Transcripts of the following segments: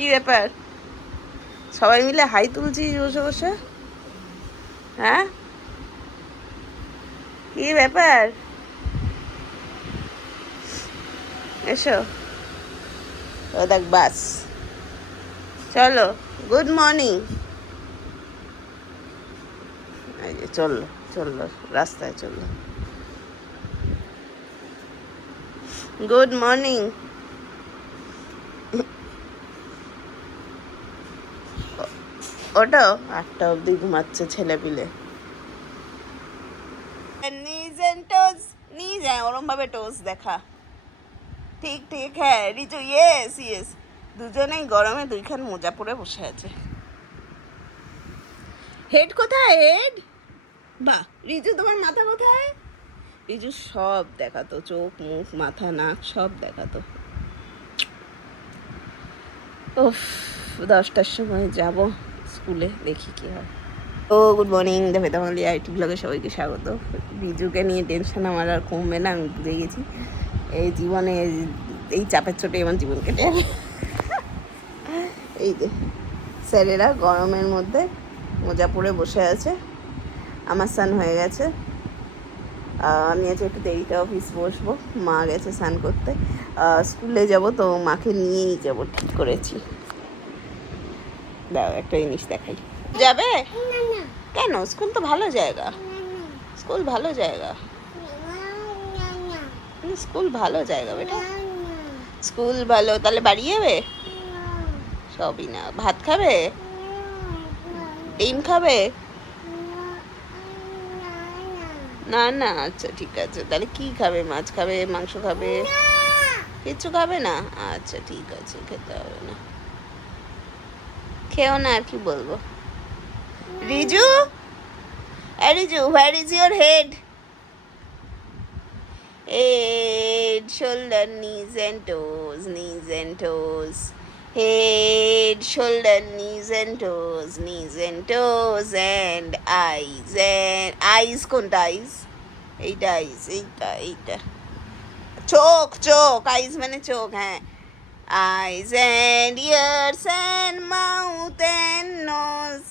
কি ব্যাপার, সবাই মিলে হাই তুলছিস বসে বসে? হ্যাঁ, কি ব্যাপার? এসো। ও দেখ বাস। চলো, গুড মর্নিং। এই যে চললো চললো, রাস্তায় চললো। Good morning. ওটা 8টা অবধি ঘুমাচ্ছে ছেলে পিলে। নিজ এন্ড টোজ, নিজ, হ্যাঁ ওরম ভাবে টোজ দেখা। ঠিক ঠিক, হ্যাঁ রিজু, ইয়েস ইয়েস। দুজনেই গরমে দুইখান মোজা পরে বসে আছে। হেড কোথায়, হেড? বাহ, রিজু তোমার মাথা কোথায়? রিজু সব দেখাতো, চোখ মুখ মাথা নাক সব দেখাতো। উফ, 10টার সময় যাব স্কুলে, দেখি কি হয়। ও গুড মর্নিং, দ্য বেতামালি আইটি ব্লগে সবাইকে স্বাগত। রিজুকে নিয়ে টেনশন আমার আর কমবে না, আমি বুঝে গেছি। এই জীবনে এই চাপের চোটে আমার জীবন কেটে যাবে। এই যে স্যারেরা গরমের মধ্যে মোজা পরে বসে আছে। আমার স্নান হয়ে গেছে, আমি আজকে একটু দেরিতে অফিস বসবো। মা গেছে স্নান করতে, স্কুলে যাব তো মাকে নিয়েই যাব ঠিক করেছি। দাও একটা জিনিস দেখাই। যাবে? কেন? স্কুল তো ভালো জায়গা, স্কুল ভালো জায়গা, স্কুল ভালো জায়গা বেটা, স্কুল ভালো। তাহলে বাড়ি যাবে? সবই না। ভাত খাবে? ডিম খাবে? না না, আচ্ছা ঠিক আছে। তাহলে কি খাবে? মাছ খাবে, মাংস খাবে? কিচ্ছু খাবে না? আচ্ছা ঠিক আছে, খেতে হবে না, খেও না। আর কি বলবো? Riju, Riju, where is your head? Head, shoulder, knees and toes, knees and toes. Head, shoulder, knees and toes, knees and toes, and eyes. And eyes কোনটা? eyes? এইটা eyes, এইটা চোখ, চোখ, eyes মানে চোখ, হ্যাঁ। eyes and ears and mouth and nose.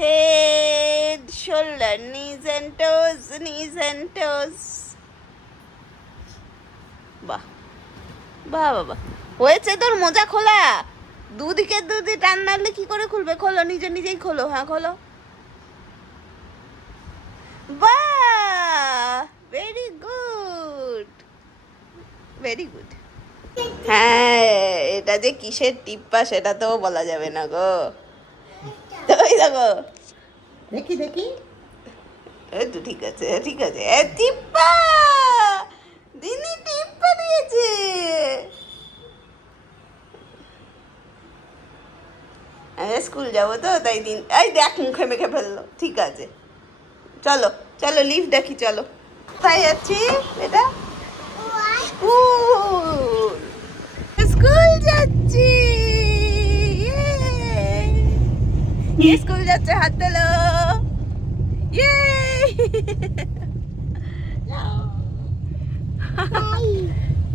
Head, shoulder, knees and toes, knees and toes. বাহ বাহ বাবা, হয়েছে তোর মোজা খোলা? দুদিকে দুদি টান মারলে কি করে খুলবে? খোলো, নিজে নিজেই খোলো। হ্যাঁ খোলো। বাহ, ভেরি গুড, ভেরি গুড। হ্যাঁ, এটা যে কিসের টিপ্পা সেটা তো বলা যাবে না গো। ওই দেখো, দেখি দেখি। এই তো ঠিক আছে, ঠিক আছে। টিপ্পা, দিনি টিপ্পা দিয়েছে। স্কুল যাবো তো তাই দিন। এই দেখ মুখে মেখে ফেললো। ঠিক আছে, চলো চলো লিফট ডাকি, চলো। কোথায় যাচ্ছি এটা? স্কুল, স্কুল যাচ্ছি। স্কুল যাচ্ছে, হাত তোলো।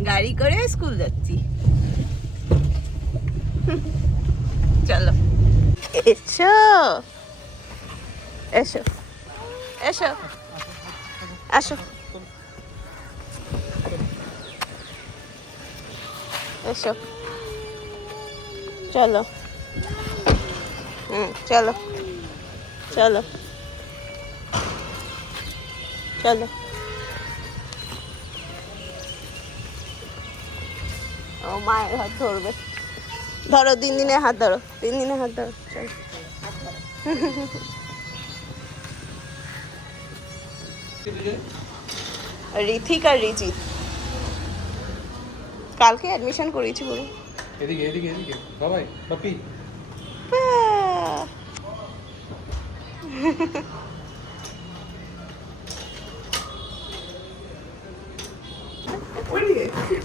গাড়ি করে স্কুল যাচ্ছি। চলো এসো এসো এসো, আসো এসো, চলো। চলো চলো চলো। ও মায়ের হাত ধরবে, ধরো। দিনের হাত ধরো, দিনের হাত ধরো, চলো। ঋথিক আর রিজিত কালকে অ্যাডমিশন করেছি বলো। এদিকে এদিকে এদিকে বাবাই বাপি।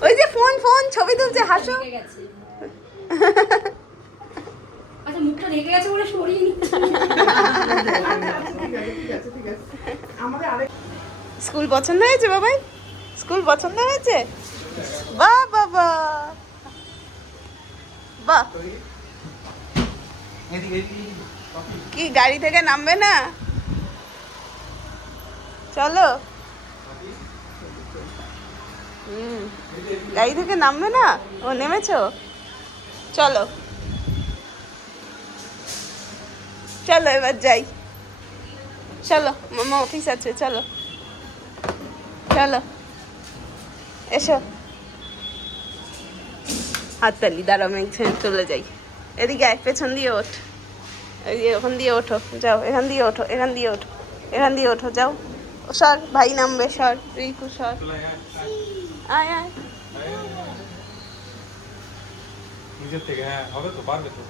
ওই যে ফোন ফোন ছবি তুলছে, হাসো। আচ্ছা মুখটা ঢেকে গেছে বলে সরিয়ে নিচ্ছি। স্কুল পছন্দ হয়েছে বাবাই? স্কুল পছন্দ হয়েছে? বাহ বাবা, বাহ এদিকে এদিকে বাপি কি গাড়ি থেকে নামবে না? চলো। গাড়ি থেকে নামবে না? ও নেমেছো? চলো চলো এবার যাই। চলো মামা অফিস আছে, চলো চলো এসো। হাততালি, দাঁড়াও আমি চলে যাই। এদিকে আয়, পেছন দিয়ে ওঠ, এই যে ওখান দিয়ে ওঠো, যাও এখান দিয়ে ওঠো, এখান দিয়ে ওঠো, এখান দিয়ে ওঠো, যাও। ও সর, ভাই নামবে, সর রিকু সর। চলে আয় আয়। নিজের থেকে, হ্যাঁ হবে তো, পারবে তো।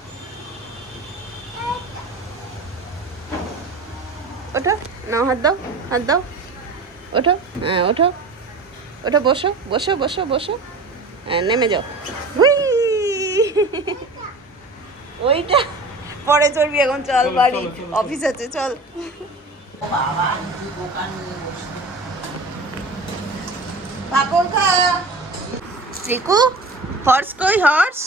ওঠো, নাও হাত দাও, হাত দাও, ওঠো, হ্যাঁ ওঠো, ওঠো, বসো বসো বসো বসো, হ্যাঁ নেমে যাও। হুই ওইটা পরে চড়বি, এখন চল চলো, বাড়ি, চলো, চলো, অফিস আছে, চল। বাবা নিজে দোকান নিয়ে বসে। পাপড় খা। রিকু, হর্স কই, হর্স?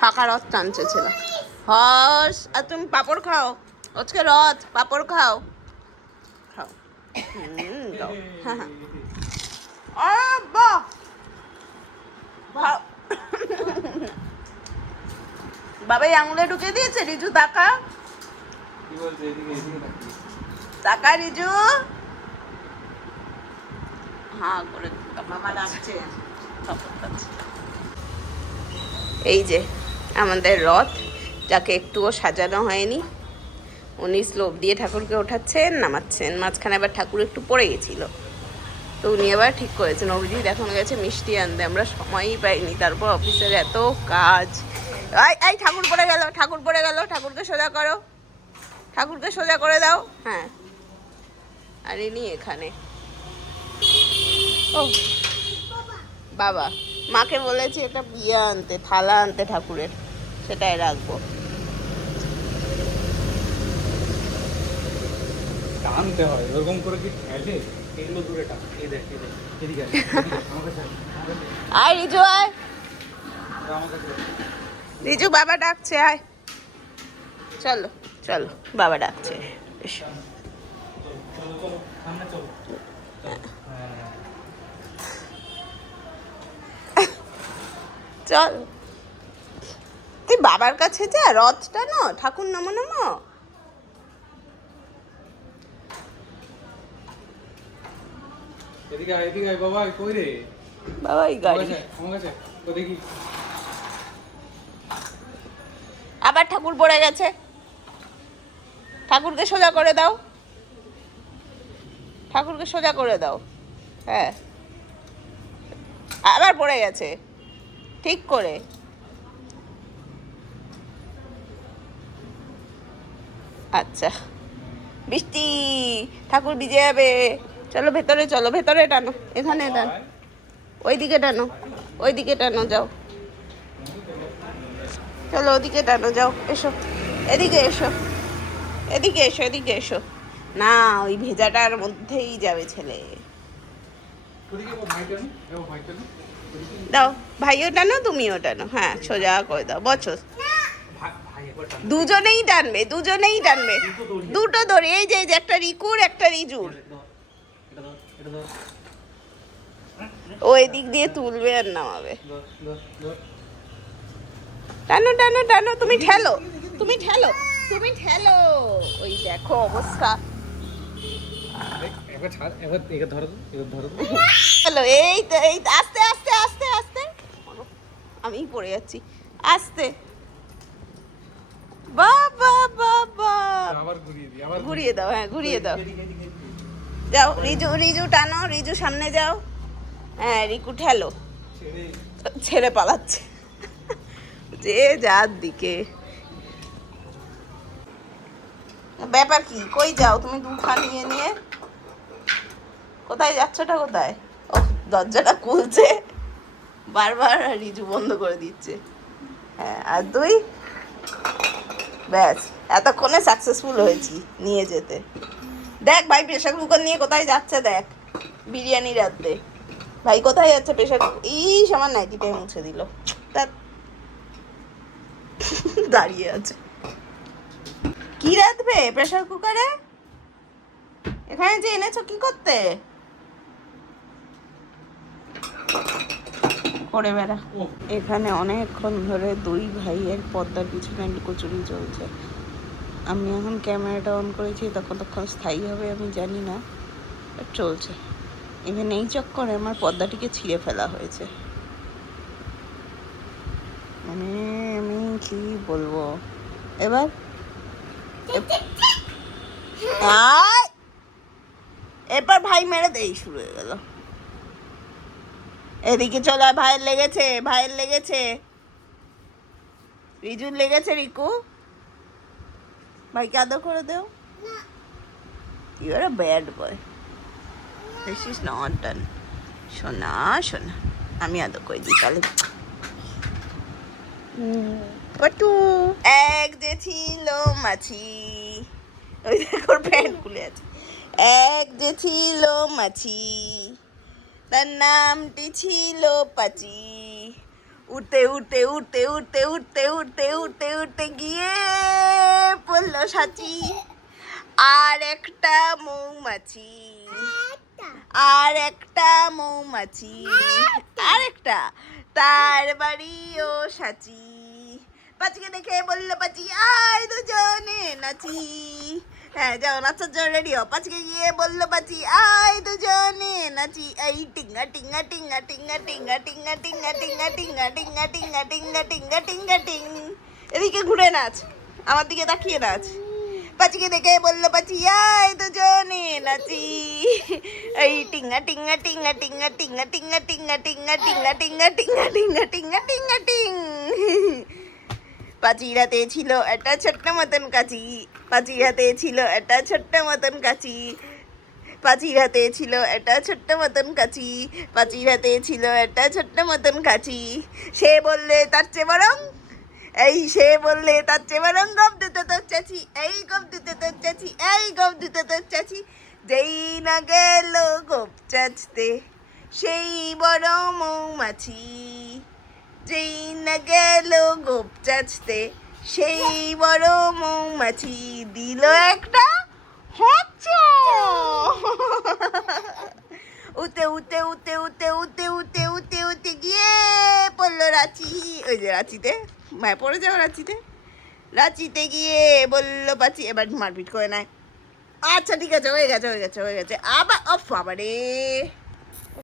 ফাঁকা রথ টানছে ছেলে। হর্স, আর তুমি পাপড় খাও, আজকে রথ, পাপড় খাও, খাও। দাও। হ্যাঁ হ্যাঁ। বাহ, বাবাই আঙুলে ঢুকে দিয়েছে। রিজু তাকা, কি বলছে? এদিকে এদিকে তাকিয়ে। তাকা রিজু, হ্যাঁ করে মামা ডাকছে। এই যে আমাদের রথ, যাকে একটুও সাজানো হয়নি, উনি স্লোপ দিয়ে ঠাকুরকে ওঠাচ্ছেন, নামাচ্ছেন। মাঝখানে আবার ঠাকুর একটু পড়ে গেছিল, তো উনি আবার ঠিক করেছেন। অভিজিৎ এখন গেছে মিষ্টি আনতে, আমরা সময়ই পাইনি, তারপর অফিসের এত কাজ। আই আই, ঠাকুর পড়ে গেল, ঠাকুর পড়ে গেল, ঠাকুরকে সোজা করো, ঠাকুরকে সোজা করে দাও। হ্যাঁ, আর ইনি এখানে। ও বাবা, মাকে বলেছি একটা বিয়ে আনতে, থালা আনতে ঠাকুরের, সেটাই রাখবো। টানতে হয়, ওরকম করে কি ঠেলে? এগুলো দূরে টান, এই দেখ, এই দেখ, এদিকে আয়, এদিকে আয়, আমার কাছে আয়, আমার কাছে আয়। আয় রিজু, আয় আমার কাছে আয়। রিজু, বাবা ডাকছে, আয়। চলো চলো, বাবা ডাকছে, এসো। চলো চলো, সামনে চলো। হ্যাঁ, চল, তুই বাবার কাছে যা, রথটা না, ঠাকুর নামো নামো। এদিকে আয়, এদিকে আয়, বাবা কই রে? বাবা এই আমার গাড়ি, কাছে আয়, আমার কাছে আয়। ও দেখি। আবার ঠাকুর পড়ে গেছে, ঠাকুরকে সোজা করে দাও, ঠাকুরকে সোজা করে দাও। হ্যাঁ, আবার পড়ে গেছে, ঠিক করে। আচ্ছা, বৃষ্টি, ঠাকুর ভিজে যাবে। চলো ভেতরে, চলো ভেতরে টানো, এখানে টানো, ওইদিকে টানো, ওইদিকে টানো, যাও। চলো ওদিকে টানো, যাও, এসো, এদিকে এসো, এদিকে এসো, এদিকে এসো। না, ওই ভেজাটার মধ্যেই যাবে ছেলে। ওদিকে ও ভাই টানো, ও ভাই টানো। দাও, ভাইও টানো, তুমিও টানো, হ্যাঁ সোজা করে দাও, বছর। ভাই ভাই একবার টান। দুজনেই টানবে, দুজনেই টানবে, দুটো দড়ি, এই যে এই যে, একটা রিকুর একটা রিজুর। এটা ধর, এটা ধর, ও এদিক দিয়ে তুলবে আর নামাবে। ধর, ধর, ধর। টানো টানো টানো, তুমি ঠেলো, তুমি ঠেলো, তুমি ঠেলো। ওই দেখো অবস্থা। একবার ছাড়, একবার একে ধরো তো, একে ধরো তো। চলো, এই তো, এই তো, আস্তে আস্তে আস্তে আস্তে, আমি পড়ে যাচ্ছি, আস্তে। বাবা বাবা, আবার ঘুরিয়ে দিই, আবার ঘুরিয়ে দাও, হ্যাঁ ঘুরিয়ে দাও। এদিকে, এদিকে, এদিকে। যাও রিজু, রিজু টানো, রিজু সামনে যাও। হ্যাঁ রিকু ঠেলো, ছেড়ে। ছেড়ে পালাচ্ছে যে যার দিকে। ব্যাপার কি, কই যাও তুমি দুখান নিয়ে নিয়ে? কোথায় যাচ্ছটা, কোথায়? ও দরজাটা খুলছে বারবার, আর রিজু বন্ধ করে দিচ্ছে। হ্যাঁ, আর দুই, ব্যাস, এতক্ষণে সাকসেসফুল হয়েছি নিয়ে যেতে। দেখ ভাই প্রেশার কুকার নিয়ে কোথায় যাচ্ছে, দেখ বিরিয়ানি রাঁধতে। ভাই কোথায় যাচ্ছে প্রেশার কুকার? ইস, আমার নাইটিটাই মুছে দিল। তা দাঁড়িয়ে আছে। কি রাঁধবে প্রেসার কুকারে? এখানে যে এনেছো কি করতে? করে বেড়া। এখানে অনেকক্ষণ ধরে দুই ভাইয়ের পর্দার পিছনে লুকোচুরি চলছে। আমি এখন ক্যামেরাটা অন করেছি, কতক্ষণ স্থায়ী হবে আমি জানি না, বাট চলছে। ইভেন এই চক্করে আমার পর্দাটিকে ছিঁড়ে ফেলা হয়েছে। মানে আমি কি বলবো এবার। এবার ভাই মেরে দেই শুরু হয়ে গেল। এদিকে চলে আয়, ভাইয়ের লেগেছে, ভাইয়ের লেগেছে, রিজুর লেগেছে। রিকু ভাইকে আদর করে দেও। You are a bad boy, this is not done. শোনা শোনা, আমি আদর করে দিই তাহলে। পটু এক যে ছিল মাছি, ওই দেখো প্যান্ট খুলে আছে। এক যে ছিল মাছি, তার নামটি ছিল পাচি। উঠতে উঠতে উঠতে উঠতে উঠতে উঠতে উঠতে উঠতে গিয়ে পড়লো সাচি। আর একটা মৌমাছি, আর একটা মৌমাছি, আর একটা, তার বাড়িও সাচি। পাচিকে দেখে বললো পাচি আয় দুজনে নাচি। হ্যাঁ যাও নাচার জন্য রেডি হও। পাচিকে গিয়ে বললো পাচি আয় দুজনে নাচি। এই টিঙ্গা টিঙ্গা টিঙ্গা টিঙ্গা টিঙ্গা টিঙ্গা টিঙ্গা টিঙ্গা টিঙ্গা টিঙ্গা টিঙ্গা টিঙ্গা টিঙ্গা টিঙ্গা টিং। এদিকে ঘুরে নাচ, আমার দিকে তাকিয়ে নাচ। পাচিকে দেখে বললো পাচি আয় দুজনে নাচি। এই টিঙ্গা টিঙ্গা টিঙ্গা টিঙ্গা টিঙ্গা টিঙ্গা টিঙ্গা টিঙ্গা টিঙ্গা টিঙ্গা টিঙ্গা টিঙ্গা টিঙ্গা টিঙ্গা টিং। পাচির হাতে ছিল একটা ছোট্ট মতন কাচি। পাচির হাতে ছিল একটা ছোট্ট মতন কাচি। পাচির হাতে ছিল একটা ছোট্ট মতন কাচি। পাচির হাতে ছিল একটা ছোট্ট মতন কাচি। সে বললে তার চেয়ে বরং, এই সে বললে তার চেয়ে বরং গপ দিতে তোর চাচি। এই গপ দিতে তোর চাচি, এই গপ দিতে তোর চাচি। যেই না গেল গোপ চাচতে সেই বড় মৌমাছি। যেই না গেল গোপ চাচতে সেই বড় মৌমাছি। দিল একটা হচ্ছে। উতে উতে উতে উতে উতে উতে উতে উতে গিয়ে পড়লো রাঁচি। ওই যে রাঁচিতে, পড়ে যাও রাঁচিতে। রাঁচিতে গিয়ে বললো পাচি, এবার মারপিট করে নেয়। আচ্ছা ঠিক আছে, হয়ে গেছে হয়ে গেছে হয়ে গেছে। আবার অফ, আবার রে